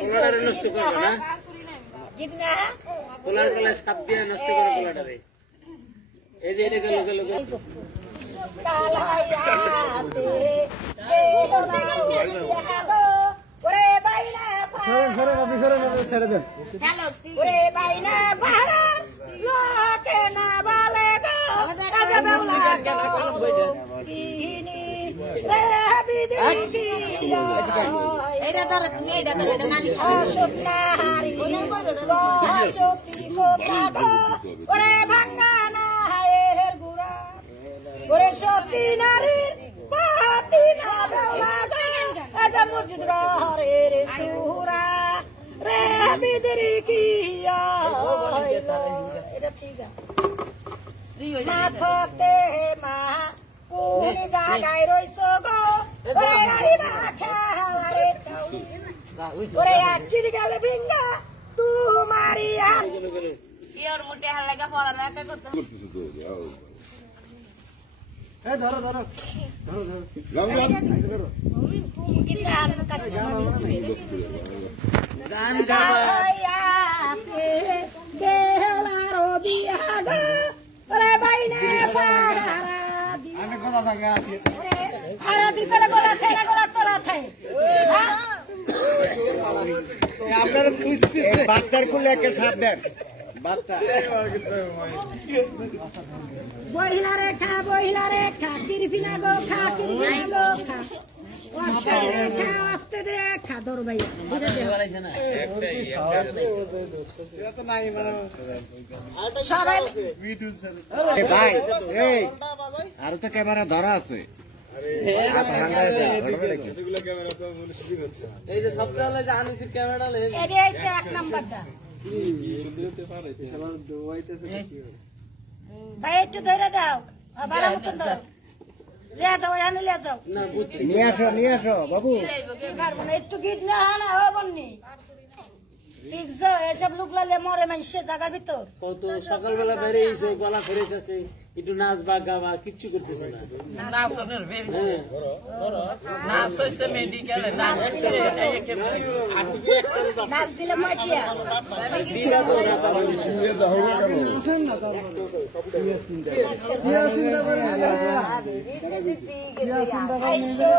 পোলাটারে নষ্ট করবে না পোলার কলায় সাপ দিয়ে নষ্ট করে পোলাটারে এই যে এটা গেল ছেড়ে দেন মসজিদ রে সুরা রে বিদরি কিয়া এটা ঠিক আছে না ফতে মা কোন জায়গায় রইছো গো ওরে আজকে গেলে ভিঙ্গা তোমারি ইয়ার মুটে হালাগা পড়া রাখা করতে এই ধরো ধরো ধরো ধরো ধরো গান গাবা আছে বেহলার বিয়াগা ওরে বাইনে পাড়া আমি কথা থাকে আছে আরে দিকে গলা থেকে গলা তোলা থাকে আপনারা বুঝতে বাচ্চার কোলে একটা ছাপ দেন বাচ্চা বহিলা রেখা তিরফিনা গো খা তিরফিনা গো খা আস্তে রেখা দর ভাই ভাই এই আর তো ক্যামেরা ধরা আছে এই যে সবচেয়ে যে আনিসির ক্যামেরা লে এটা হচ্ছে এক নাম্বারটা ভাই একটু ধরে দাও ভালো মতন দাও লিয়া যাও এখানে লিয়া যাও না বুঝছি নিয়ে আসো বাবু একটু গীত না না হবনি ঠিক এসব লোক লালে মরে মানুষের জায়গার ভিতর কত সকালবেলা বেরিয়েছে গলা ফেরেছে একটু নাচ বা গাওয়া কিচ্ছু করতেছে না নাচ দিলে মজিয়া দিলা তো না আইসো